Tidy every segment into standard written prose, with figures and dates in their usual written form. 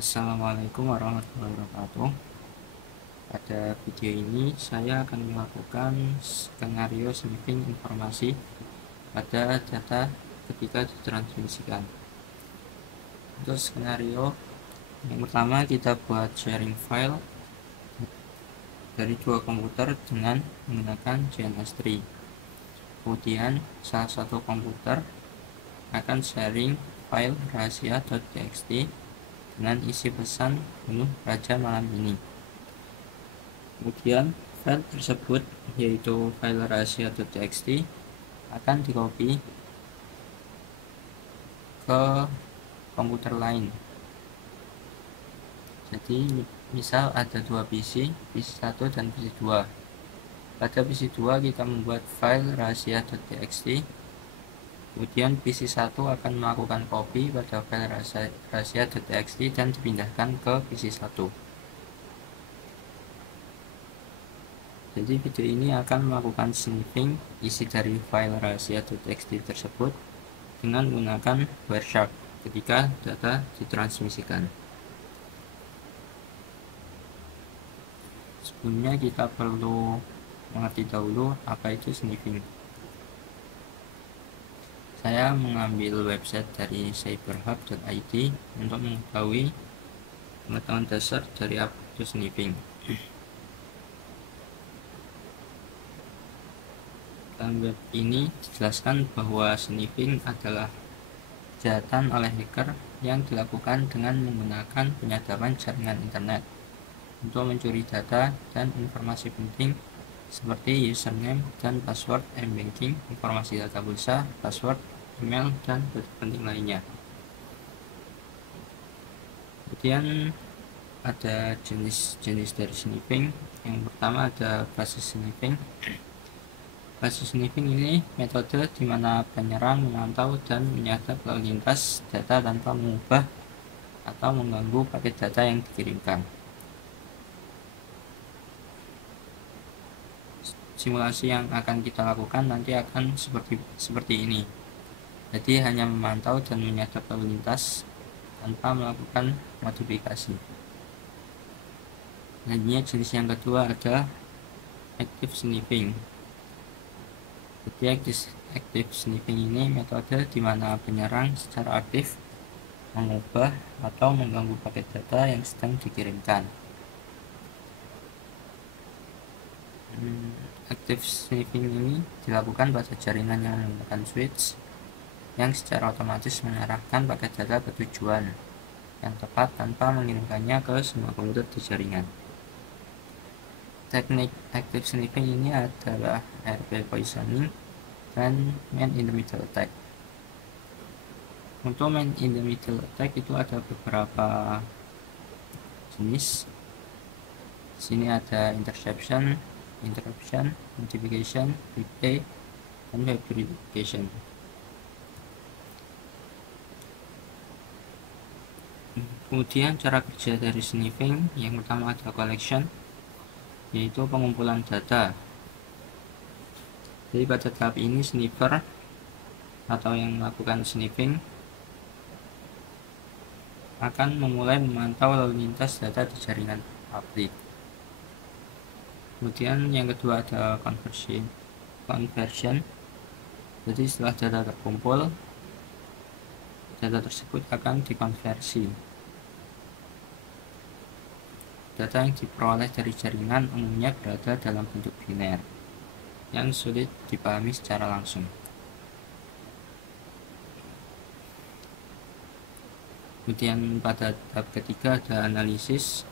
Assalamualaikum warahmatullahi wabarakatuh. Pada video ini saya akan melakukan skenario sniffing informasi pada data ketika ditransmisikan. Untuk skenario yang pertama, kita buat sharing file dari dua komputer dengan menggunakan JNS3. Kemudian salah satu komputer akan sharing file rahasia.txt dengan isi pesan menu raja malam ini. Kemudian file tersebut, yaitu file rahasia.txt, akan dikopi ke komputer lain. Jadi misal ada dua PC 1 dan PC 2. Pada PC 2 kita membuat file rahasia.txt, kemudian PC 1 akan melakukan copy pada file rahasia.txt dan dipindahkan ke PC 1. Jadi video ini akan melakukan sniffing isi dari file rahasia.txt tersebut dengan menggunakan Wireshark ketika data ditransmisikan. Sebelumnya kita perlu mengerti dahulu apa itu sniffing. Saya mengambil website dari cyberhub.id untuk mengetahui pengetahuan dasar dari apa itu sniffing. Dalam web ini dijelaskan bahwa sniffing adalah kejahatan oleh hacker yang dilakukan dengan menggunakan penyadapan jaringan internet untuk mencuri data dan informasi penting seperti username dan password m-banking, informasi data pulsa, password, email, dan data penting lainnya. Kemudian ada jenis-jenis dari sniffing. Yang pertama ada basis sniffing. Basis sniffing ini metode di mana penyerang memantau dan menyadap lalu lintas data tanpa mengubah atau mengganggu paket data yang dikirimkan. Simulasi yang akan kita lakukan nanti akan seperti ini. Jadi hanya memantau dan menyadap lalu lintas tanpa melakukan modifikasi. Selanjutnya jenis yang kedua ada active sniffing. Jadi active sniffing ini metode di mana penyerang secara aktif mengubah atau mengganggu paket data yang sedang dikirimkan. Active sniffing ini dilakukan pada jaringan yang menggunakan switch yang secara otomatis mengarahkan paket data ke tujuan yang tepat tanpa mengirimkannya ke semua komputer di jaringan. Teknik active sniffing ini adalah RP poisoning dan man in the middle attack. Untuk man in the middle attack itu ada beberapa jenis. Di sini ada interception, interruption, notification, replay, dan verification. Kemudian cara kerja dari sniffing, yang pertama ada collection, yaitu pengumpulan data. Jadi pada tahap ini sniffer atau yang melakukan sniffing akan memulai memantau lalu lintas data di jaringan publik. Kemudian yang kedua ada conversion. Jadi setelah data terkumpul, data tersebut akan dikonversi. Data yang diperoleh dari jaringan umumnya berada dalam bentuk biner yang sulit dipahami secara langsung. Kemudian pada tahap ketiga ada analisis.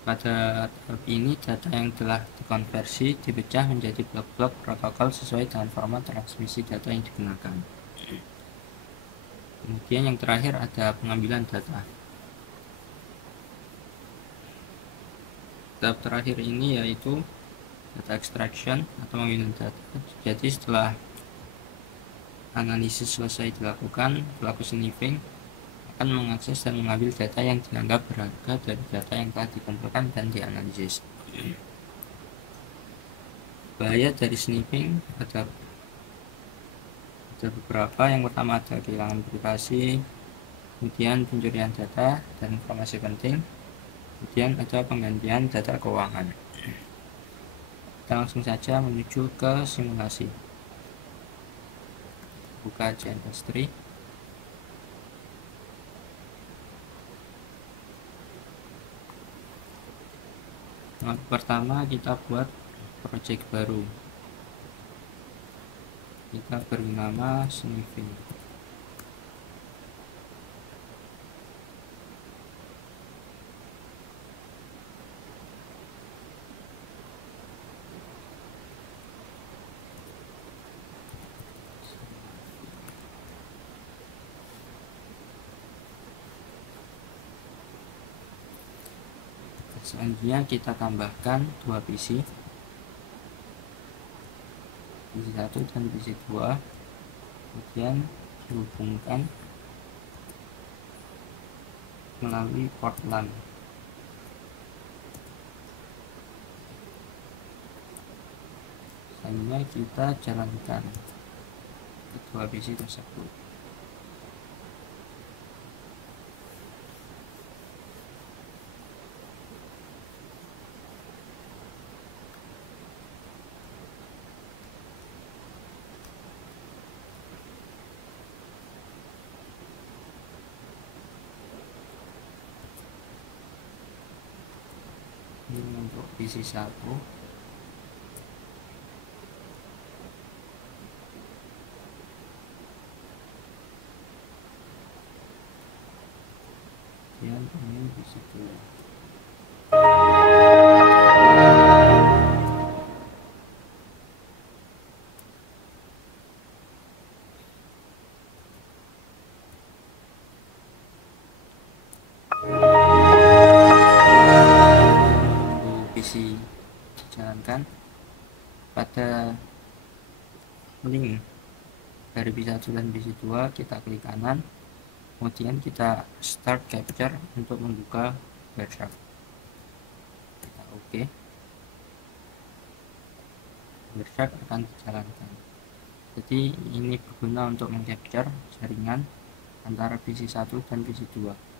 Pada tahap ini data yang telah dikonversi dipecah menjadi blok-blok protokol sesuai dengan format transmisi data yang digunakan. Kemudian yang terakhir ada pengambilan data. Tahap terakhir ini yaitu data extraction atau pengambilan data. Jadi setelah analisis selesai dilakukan, pelaku sniffing akan mengakses dan mengambil data yang dianggap berharga dari data yang telah dikumpulkan dan dianalisis. Bahaya dari sniffing ada beberapa. Yang pertama ada kehilangan privasi, kemudian pencurian data dan informasi penting, kemudian ada penggantian data keuangan. Kita langsung saja menuju ke simulasi. Buka GNS3. Nah, pertama kita buat project baru. Kita beri nama Sniffing. Selanjutnya kita tambahkan dua PC 1 dan PC 2, kemudian dihubungkan melalui port LAN. Selanjutnya kita jalankan kedua PC tersebut. Ini untuk PC 1. Dan ini PC 2. PC jalankan pada link dari PC 1 dan PC 2, kita klik kanan, kemudian kita start capture untuk membuka Wireshark. Kita oke. Wireshark akan dijalankan. Jadi ini berguna untuk mengcapture jaringan antara PC 1 dan PC 2.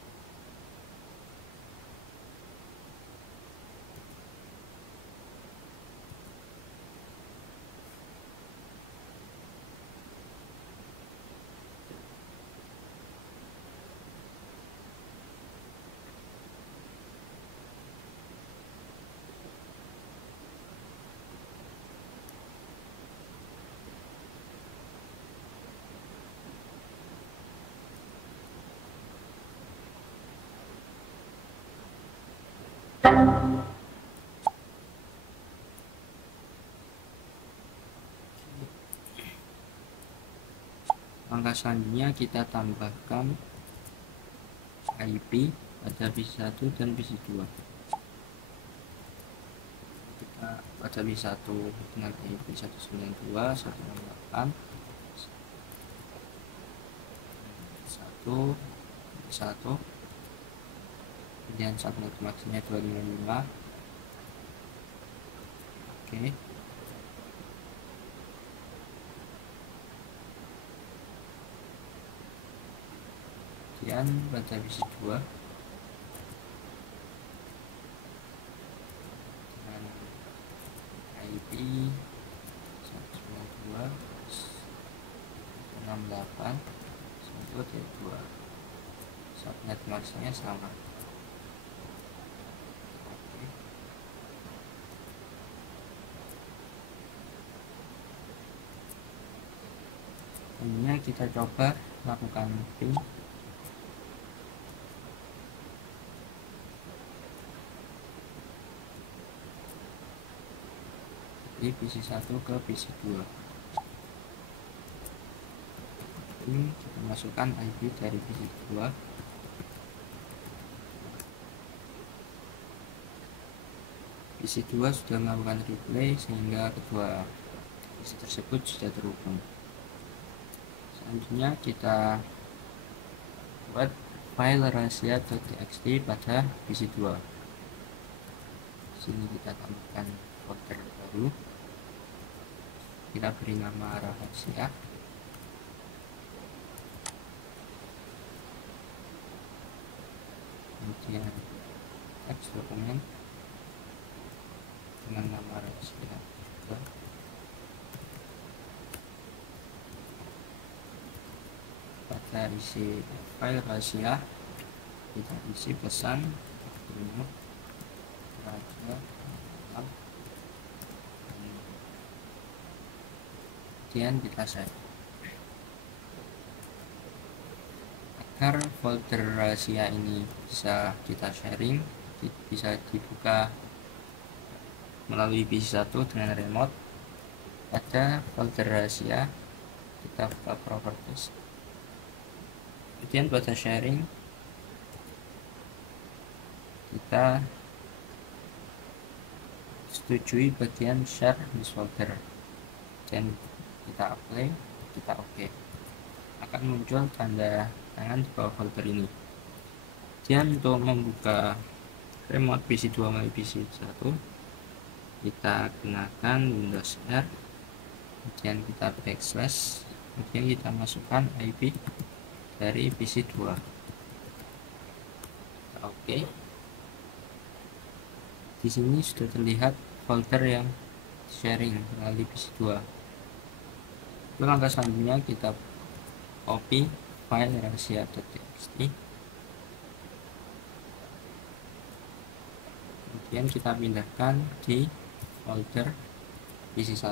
Langkah selanjutnya kita tambahkan IP pada PC 1 dan PC 2. Kita pada PC 1 dengan IP 192.168 1 kemudian subnet maksimalnya 255. Oke. Kemudian pada PC 2 dengan IP 192.168.1.2, subnet maksnya sama. Kemudian kita coba lakukan ping dari PC 1 ke PC 2. Ini kita masukkan IP dari PC 2. PC 2 sudah melakukan replay sehingga kedua PC tersebut sudah terhubung. Selanjutnya kita buat file rahasia.txt pada PC 2. Sini kita tambahkan folder baru, kita beri nama rahasia. kemudian teks dokumen dengan nama rahasia. Pada isi file rahasia kita isi pesan raja, kemudian kita save. Agar folder rahasia ini bisa kita sharing, bisa dibuka melalui PC1 dengan remote, pada folder rahasia kita buka properties, kemudian pada sharing kita setujui bagian share this folder, dan kita apply, kita OK, akan muncul tanda tangan di bawah folder ini. Dan untuk membuka remote PC2 melalui PC1 kita gunakan Windows R, kemudian kita backslash, kemudian kita masukkan IP dari PC2. Oke. Di sini sudah terlihat folder yang sharing melalui PC2. Untuk langkah selanjutnya kita copy file rahasia.txt, kemudian kita pindahkan di folder PC1.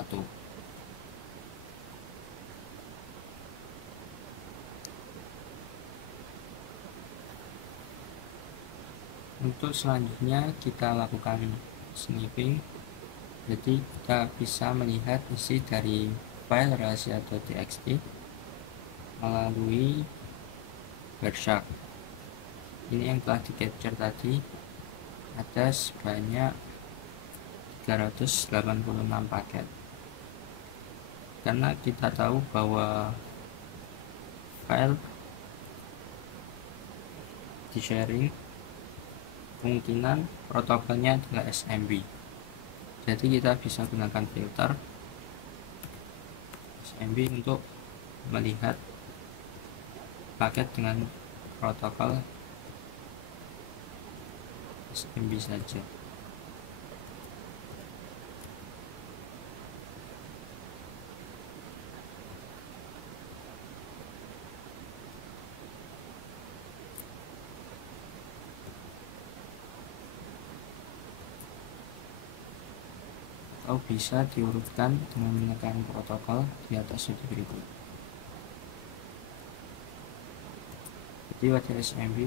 Untuk selanjutnya kita lakukan sniffing, jadi kita bisa melihat isi dari file rahasia.txt melalui Wireshark. Ini yang telah di capture tadi, ada sebanyak 386 paket. Karena kita tahu bahwa file di sharing kemungkinan protokolnya adalah SMB, jadi kita bisa gunakan filter SMB untuk melihat paket dengan protokol SMB saja. Atau bisa diurutkan dengan menekan protokol di atas itu berikut. Jadi pada SMB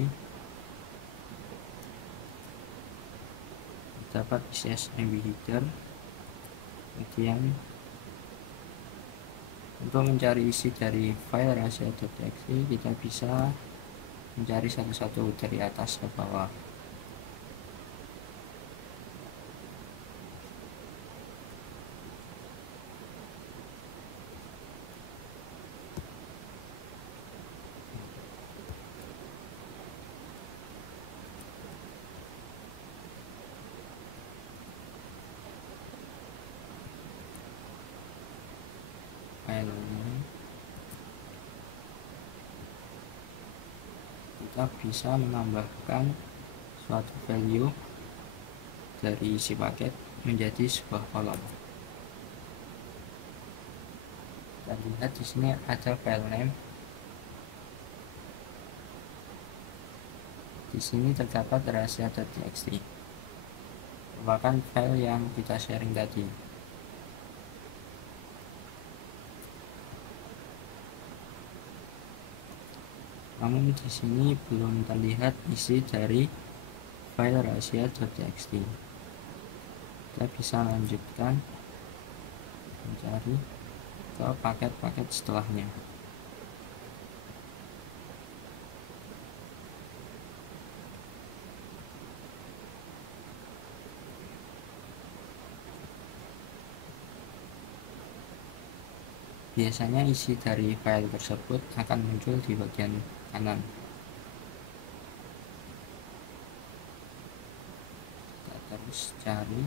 dapat isi SMB header, kemudian untuk mencari isi dari file rahasia.txt kita bisa mencari satu-satu dari atas ke bawah. Kita bisa menambahkan suatu value dari isi paket menjadi sebuah kolom. Kita lihat di sini ada file name. Di sini terdapat rahasia.txt, merupakan file yang kita sharing tadi. Namun di sini belum terlihat isi dari file rahasia.txt. Kita bisa lanjutkan mencari ke paket-paket setelahnya. Biasanya isi dari file tersebut akan muncul di bagian kanan. Kita terus cari.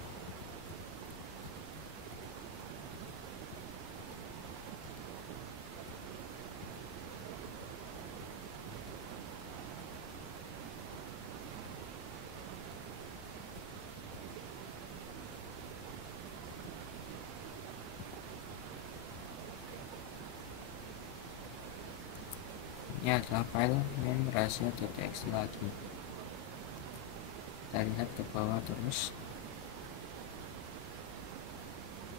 ini adalah file name rahasia.txt lagi. Kita lihat ke bawah terus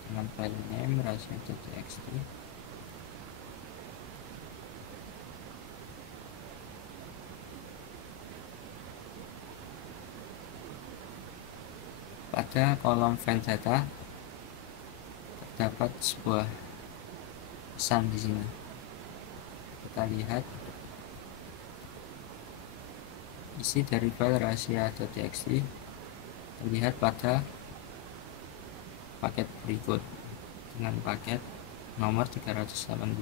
dengan file name rahasia.txt. Pada kolom file data terdapat sebuah pesan di sini. Kita lihat isi dari file rahasia.txt terlihat pada paket berikut dengan paket nomor 382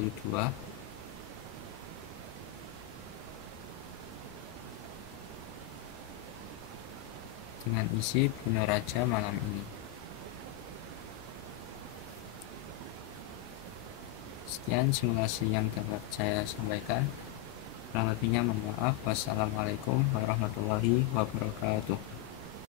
dengan isi Bunuh Raja Malam Ini. Sekian simulasi yang dapat saya sampaikan. Kurang lebihnya mohon maaf. Wassalamualaikum warahmatullahi wabarakatuh.